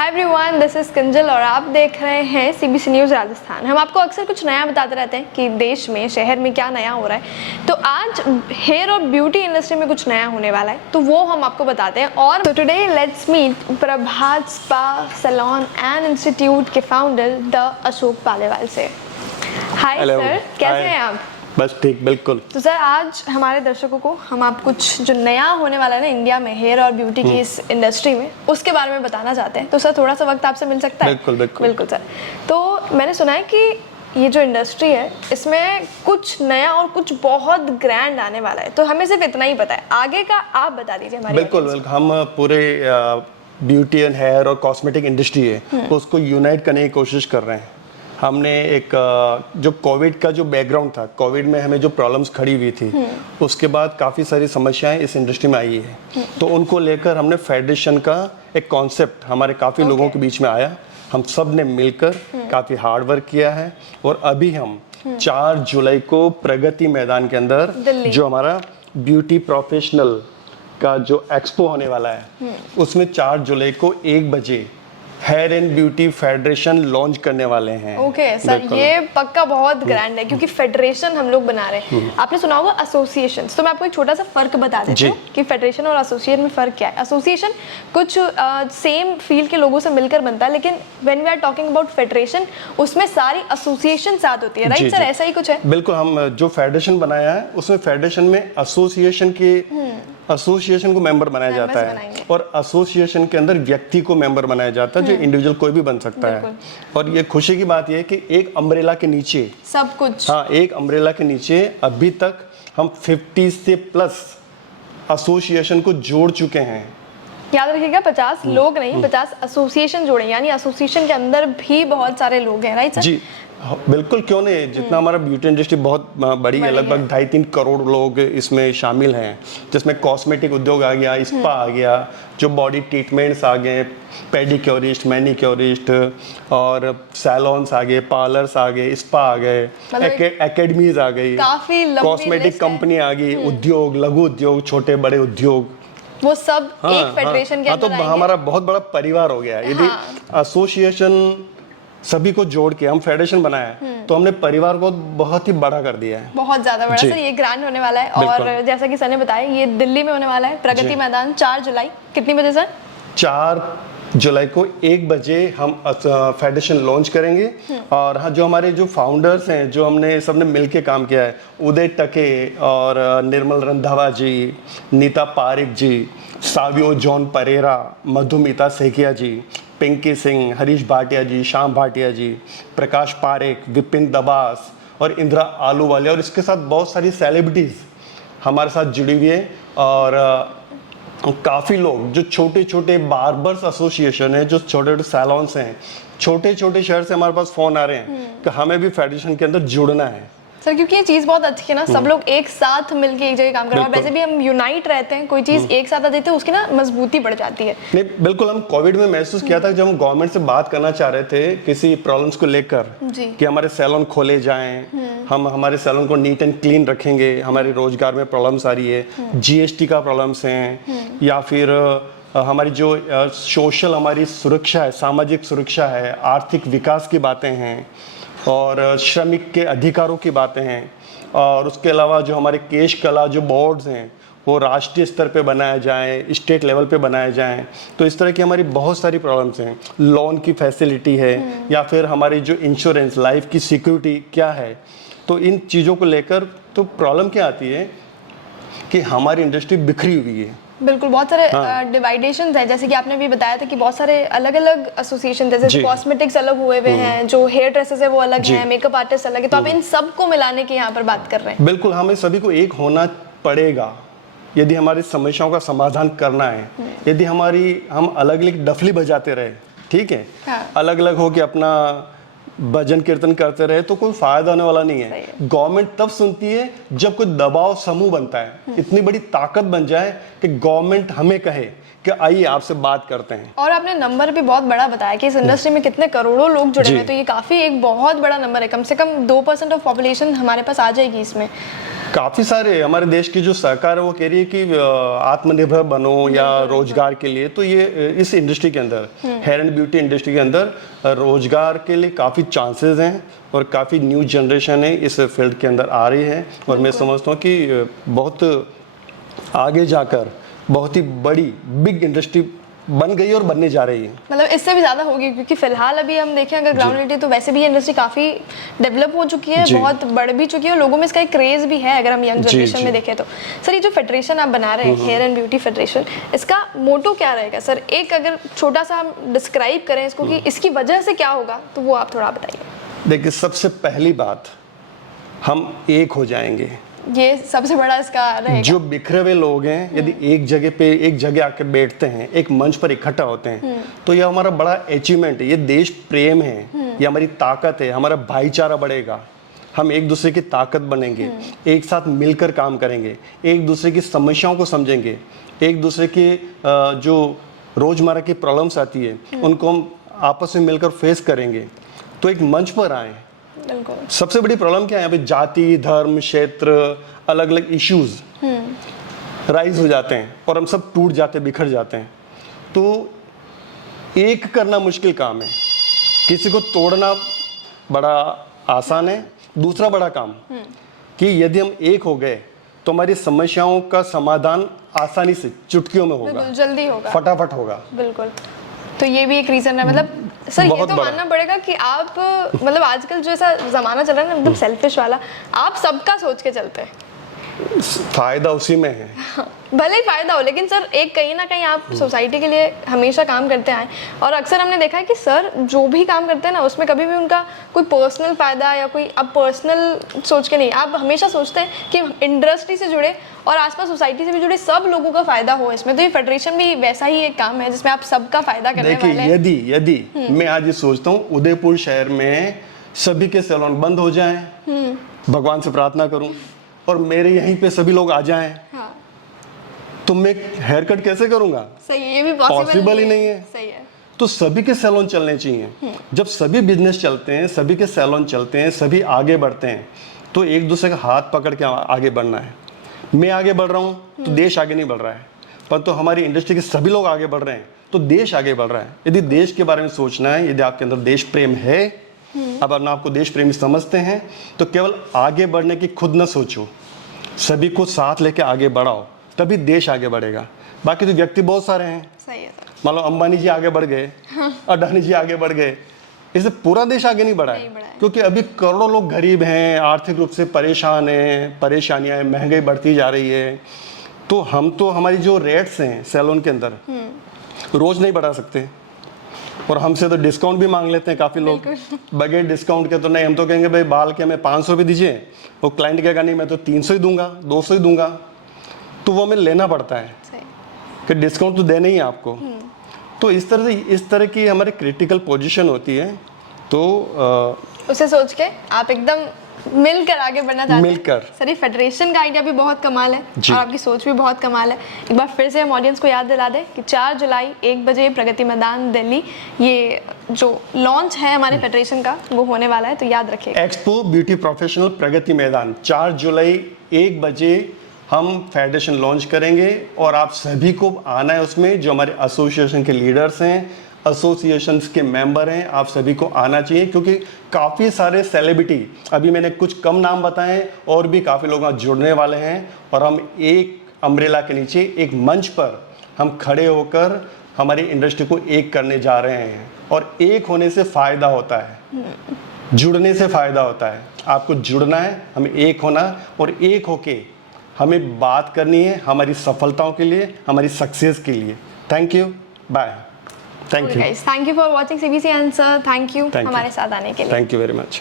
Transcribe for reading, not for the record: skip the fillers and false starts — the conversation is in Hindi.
हाय एवरीवन, दिस इज कंजल और आप देख रहे हैं सीबीसी न्यूज़ राजस्थान। हम आपको अक्सर कुछ नया बताते रहते हैं कि देश में, शहर में क्या नया हो रहा है। तो आज हेयर और ब्यूटी इंडस्ट्री में कुछ नया होने वाला है, तो वो हम आपको बताते हैं। और तो today let's meet Prabhat spa salon and institute के फाउंडर द अशोक पालेवाल से। हाय सर, कैसे हैं आप? बस ठीक, बिल्कुल। तो सर, आज हमारे दर्शकों को हम आप कुछ जो नया होने वाला है ना इंडिया में हेयर और ब्यूटी की इस इंडस्ट्री में, उसके बारे में बताना चाहते हैं। तो सर, थोड़ा सा वक्त आपसे मिल सकता है? बिल्कुल बिल्कुल बिल्कुल सर। तो मैंने सुना है कि ये जो इंडस्ट्री है इसमें कुछ नया और कुछ बहुत ग्रैंड आने वाला है, तो हमें सिर्फ इतना ही पता है। आगे का आप बता दीजिए हमारे। बिल्कुल, हम पूरे ब्यूटी एंड हेयर और कॉस्मेटिक इंडस्ट्री है उसको यूनाइट करने की कोशिश कर रहे हैं। हमने एक जो कोविड का जो बैकग्राउंड था, कोविड में हमें जो प्रॉब्लम्स खड़ी हुई थी, उसके बाद काफ़ी सारी समस्याएं इस इंडस्ट्री में आई है। तो उनको लेकर हमने फेडरेशन का एक कॉन्सेप्ट हमारे काफ़ी लोगों के बीच में आया। हम सब ने मिलकर काफ़ी हार्ड वर्क किया है और अभी हम 4 जुलाई को प्रगति मैदान के अंदर जो हमारा ब्यूटी प्रोफेशनल का जो एक्सपो होने वाला है, उसमें 4 जुलाई को 1 बजे hair and beauty federation launch करने वाले हैं। ओके सर, ये पक्का बहुत ग्रैंड है क्योंकि फेडरेशन हम लोग बना रहे हैं। आपने सुना होगा एसोसिएशन, तो मैं आपको एक छोटा सा फर्क बता देती हूँ कि फेडरेशन और एसोसिएशन में फर्क क्या है। एसोसिएशन कुछ सेम फील्ड के लोगों से मिलकर बनता है, लेकिन when we are talking about federation, उसमें सारी एसोसिएशन साथ होती है, राइट सर? ऐसा ही कुछ है? बिल्कुल। हम जो फेडरेशन बनाया है उसमें फेडरेशन में एसोसिएशन को मेंबर बनाया जाता है और एसोसिएशन के अंदर व्यक्ति को मेंबर बनाया जाता है, जो इंडिविजुअल कोई भी बन सकता है। और ये खुशी की बात यह है कि एक अम्ब्रेला के नीचे सब कुछ, हाँ, एक अम्ब्रेला के नीचे अभी तक हम 50 से प्लस एसोसिएशन को जोड़ चुके हैं। याद रखिएगा, 50 लोग नहीं, 50 एसोसिएशन जोड़े, यानी एसोसिएशन के अंदर भी बहुत सारे लोग हैं, राइट सर? जी बिल्कुल, क्यों नहीं। जितना हमारा ब्यूटी इंडस्ट्री बहुत बड़ी है, लगभग 2.5-3 करोड़ लोग इसमें शामिल हैं, जिसमें कॉस्मेटिक उद्योग आ गया, स्पा आ गया, जो बॉडी ट्रीटमेंट्स आ गए, पेडिक्योरिस्ट, मैनिक्योरिस्ट और सैलून्स आ गए, पार्लर्स आ गए, स्पा आ गए, एकेडमीज आ गई, कॉस्मेटिक कंपनी आ गई, उद्योग, लघु उद्योग, छोटे बड़े उद्योग, वो सब एक फेडरेशन के अंदर तो हमारा बहुत बड़ा परिवार हो गया। यदि एसोसिएशन सभी को जोड़ के हम फेडरेशन बनाया है, तो हमने परिवार को बहुत ही बड़ा कर दिया है, बहुत ज्यादा बड़ा। सर, ये ग्रैंड होने वाला है और जैसा कि सर ने बताया, ये दिल्ली में होने वाला है, प्रगति मैदान, 4 जुलाई। कितनी बजे सर? 4 जुलाई को 1 बजे हम फेडरेशन लॉन्च करेंगे। और हाँ, जो हमारे जो फाउंडर्स हैं, जो हमने सबने मिलके काम किया है, उदय टके और निर्मल रंधावा जी, नीता पारिक जी, सावियो जॉन परेरा, मधुमिता सेकिया जी, पिंकी सिंह, हरीश भाटिया जी, श्याम भाटिया जी, प्रकाश पारेख, विपिन दबास और इंदिरा आलूवालिया, और इसके साथ बहुत सारी सेलिब्रिटीज़ हमारे साथ जुड़ी हुई है। और काफ़ी लोग जो छोटे छोटे बार्बर्स एसोसिएशन है, जो छोटे छोटे सैलून्स हैं, छोटे छोटे शहर से हमारे पास फ़ोन आ रहे हैं कि हमें भी फेडरेशन के अंदर जुड़ना है। सर, क्योंकि ये चीज़ बहुत अच्छी है ना, सब लोग एक साथ मिलके एक जगह काम कर रहे हैं। वैसे भी हम यूनाइट रहते हैं, कोई चीज़ एक साथ आ जाती है, उसकी ना मजबूती बढ़ जाती है। नहीं, बिल्कुल। हम कोविड में महसूस किया था, जब हम गवर्नमेंट से बात करना चाह रहे थे किसी प्रॉब्लम्स को लेकर कि हमारे सैलून खोले जाएं, हम हमारे सैलून को नीट एंड क्लीन रखेंगे, हमारे रोजगार में प्रॉब्लम्स आ रही है, जीएसटी का प्रॉब्लम्स हैं, या फिर हमारी जो सोशल हमारी सुरक्षा है, सामाजिक सुरक्षा है, आर्थिक विकास की बातें हैं, और श्रमिक के अधिकारों की बातें हैं, और उसके अलावा जो हमारे केश कला जो बोर्ड्स हैं वो राष्ट्रीय स्तर पे बनाए जाएं, स्टेट लेवल पे बनाए जाएं। तो इस तरह की हमारी बहुत सारी प्रॉब्लम्स हैं। लोन की फैसिलिटी है, या फिर हमारी जो इंश्योरेंस, लाइफ की सिक्योरिटी क्या है। तो इन चीज़ों को लेकर तो प्रॉब्लम क्या आती है कि हमारी इंडस्ट्री बिखरी हुई है। बिल्कुल, बहुत सारे डिवाइडेशंस हैं, जैसे कि आपने भी बताया था कि बहुत सारे अलग अलग एसोसिएशन, जैसे कॉस्मेटिक्स अलग हुए हुए हैं, जो हेयर ड्रेसेस है वो अलग हैं, मेकअप आर्टिस्ट अलग है, तो आप इन सब को मिलाने की यहाँ पर बात कर रहे हैं। बिल्कुल, हमें सभी को एक होना पड़ेगा यदि हमारी समस्याओं का समाधान करना है। यदि हम अलग अलग डफली बजाते रहे, ठीक है, अलग अलग हो के अपना भजन कीर्तन करते रहे, तो कोई फायदा होने वाला नहीं है। गवर्नमेंट तब सुनती है जब कोई दबाव समूह बनता है, इतनी बड़ी ताकत बन जाए कि गवर्नमेंट हमें कहे कि आइए आपसे बात करते हैं। और आपने नंबर भी बहुत बड़ा बताया कि इस इंडस्ट्री में कितने करोड़ों लोग जुड़े हुए, तो ये काफी एक बहुत बड़ा नंबर है। कम से कम 2% ऑफ पॉपुलेशन हमारे पास आ जाएगी इसमें। काफी सारे हमारे देश की जो सरकार है वो कह रही है कि आत्मनिर्भर बनो या रोजगार के लिए, तो ये इस इंडस्ट्री के अंदर, हेयर एंड ब्यूटी इंडस्ट्री के अंदर रोजगार के लिए काफी चांसेस हैं और काफी न्यू जनरेशन है इस फील्ड के अंदर आ रही है। और मैं समझता हूँ कि बहुत आगे जाकर बहुत ही बड़ी बिग इंडस्ट्री बन गई और बनने जा रही है। मतलब इससे भी ज्यादा होगी, क्योंकि फिलहाल अभी हम देखें अगर ग्राउंड रियलिटी, तो वैसे भी ये इंडस्ट्री काफी डेवलप हो चुकी है, बहुत बढ़ भी चुकी है और लोगों में इसका एक क्रेज भी है अगर हम यंग जनरेशन में देखें तो। सर ये जो फेडरेशन आप बना रहे हैं, हेयर एंड ब्यूटी फेडरेशन, इसका मोटो क्या रहेगा सर? एक अगर छोटा सा हम डिस्क्राइब करें इसको कि इसकी वजह से क्या होगा, तो वो आप थोड़ा बताइए। देखिए, सबसे पहली बात, हम एक हो जाएंगे, ये सबसे बड़ा इसका रहेगा। जो बिखरे हुए लोग हैं यदि एक जगह आके बैठते हैं, एक मंच पर इकट्ठा होते हैं, तो ये हमारा बड़ा अचीवमेंट है, ये देश प्रेम है, ये हमारी ताकत है, हमारा भाईचारा बढ़ेगा, हम एक दूसरे की ताकत बनेंगे, एक साथ मिलकर काम करेंगे, एक दूसरे की समस्याओं को समझेंगे, एक दूसरे की जो रोजमर्रा की प्रॉब्लम्स आती है उनको हम आपस में मिलकर फेस करेंगे। तो एक मंच पर आए। सबसे बड़ी प्रॉब्लम क्या है यहाँ पे? जाति, धर्म, क्षेत्र, अलग अलग इश्यूज राइज हो जाते हैं और हम सब टूट जाते, बिखर जाते हैं। तो एक करना मुश्किल काम है, किसी को तोड़ना बड़ा आसान है। दूसरा बड़ा काम कि यदि हम एक हो गए तो हमारी समस्याओं का समाधान आसानी से चुटकियों में होगा, जल्दी होगा, फटाफट होगा। बिल्कुल। तो ये भी एक रीजन है। मतलब सर ये तो मानना पड़ेगा कि आप मतलब आजकल जो ऐसा जमाना चल रहा है ना एकदम सेल्फिश वाला, आप सबका सोच के चलते हैं। फायदा उसी में है। भले ही फायदा हो, लेकिन सर एक कहीं ना कहीं आप सोसाइटी के लिए हमेशा काम करते आए और अक्सर हमने देखा है कि सर जो भी काम करते हैं ना उसमें कभी भी उनका कोई पर्सनल फायदा या कोई अब पर्सनल सोच के नहीं, आप हमेशा सोचते हैं कि इंडस्ट्री से जुड़े और आसपास सोसाइटी से भी जुड़े सब लोगों का फायदा हो इसमें। तो ये फेडरेशन भी वैसा ही एक काम है जिसमें आप सबका फायदा करने वाले हैं। यदि मैं आज ये सोचता हूँ उदयपुर शहर में सभी के सैलून बंद हो जाएं, भगवान से प्रार्थना करूं और मेरे यहीं पे सभी लोग आ जाएं, हाँ। तो मैं हेयर कट कैसे करूंगा? सही, ये भी पॉसिबल ही नहीं है। सही है। तो सभी के सैलून चलने चाहिए। जब सभी बिजनेस चलते हैं, सभी के सैलून चलते हैं, सभी आगे बढ़ते हैं, तो एक दूसरे का हाथ पकड़ के आगे बढ़ना है। मैं आगे बढ़ रहा हूँ तो देश आगे नहीं बढ़ रहा है, पर तो हमारी इंडस्ट्री के सभी लोग आगे बढ़ रहे हैं तो देश आगे बढ़ रहा है। यदि देश के बारे में सोचना है, यदि आपके अंदर देश प्रेम है, अब अपना आपको देश प्रेमी समझते हैं, तो केवल आगे बढ़ने की खुद न सोचो, सभी को साथ लेके आगे बढ़ाओ, तभी देश आगे बढ़ेगा। बाकी तो व्यक्ति बहुत सारे हैं, सही है। मान लो अंबानी जी आगे बढ़ गए, अडानी जी आगे बढ़ गए, इससे पूरा देश आगे नहीं बढ़ा है, क्योंकि अभी करोड़ों लोग गरीब हैं, आर्थिक रूप से परेशान हैं, परेशानियां हैं, महंगाई बढ़ती जा रही है। तो हम तो हमारी जो रेट्स हैं सैलून के अंदर रोज नहीं बढ़ा सकते और हमसे तो डिस्काउंट भी मांग लेते हैं काफ़ी लोग। बगैर डिस्काउंट के तो नहीं, हम तो कहेंगे भाई बाल के हमें 500 भी दीजिए, वो क्लाइंट कहेगा नहीं मैं तो 300 ही दूंगा, 200 ही दूंगा, तो वो हमें लेना पड़ता है कि डिस्काउंट तो देना ही है आपको। तो इस तरह की हमारी क्रिटिकल पोजीशन होती है, तो उसे सोच के आप एकदम मिलकर आगे बढ़ना चाहते हैं। मिलकर। सर ये फेडरेशन का आइडिया भी बहुत कमाल है और आपकी सोच भी बहुत कमाल है। एक बार फिर से हम ऑडियंस को याद दिला दें कि 4 जुलाई 1 बजे प्रगति मैदान दिल्ली ये जो लॉन्च है हमारे फेडरेशन का वो होने वाला है, तो याद रखिएगा। Expo beauty professional Pragati Maidan 4 जुलाई 1 बजे हम फेडरेशन लॉन्च करेंगे और आप सभी को आना है उसमें। जो हमारे एसोसिएशन के लीडर्स हैं, एसोसिएशंस के मेंबर हैं, आप सभी को आना चाहिए, क्योंकि काफ़ी सारे सेलिब्रिटी, अभी मैंने कुछ कम नाम बताए हैं, और भी काफ़ी लोग जुड़ने वाले हैं और हम एक अम्ब्रेला के नीचे एक मंच पर हम खड़े होकर हमारी इंडस्ट्री को एक करने जा रहे हैं। और एक होने से फ़ायदा होता है, जुड़ने से फ़ायदा होता है। आपको जुड़ना है, हमें एक होना, और एक होके हमें बात करनी है हमारी सफलताओं के लिए, हमारी सक्सेस के लिए। Thank you, bye. Thank you, thank you for watching CBC and sir thank you हमारे साथ आने के लिए। Thank you very much.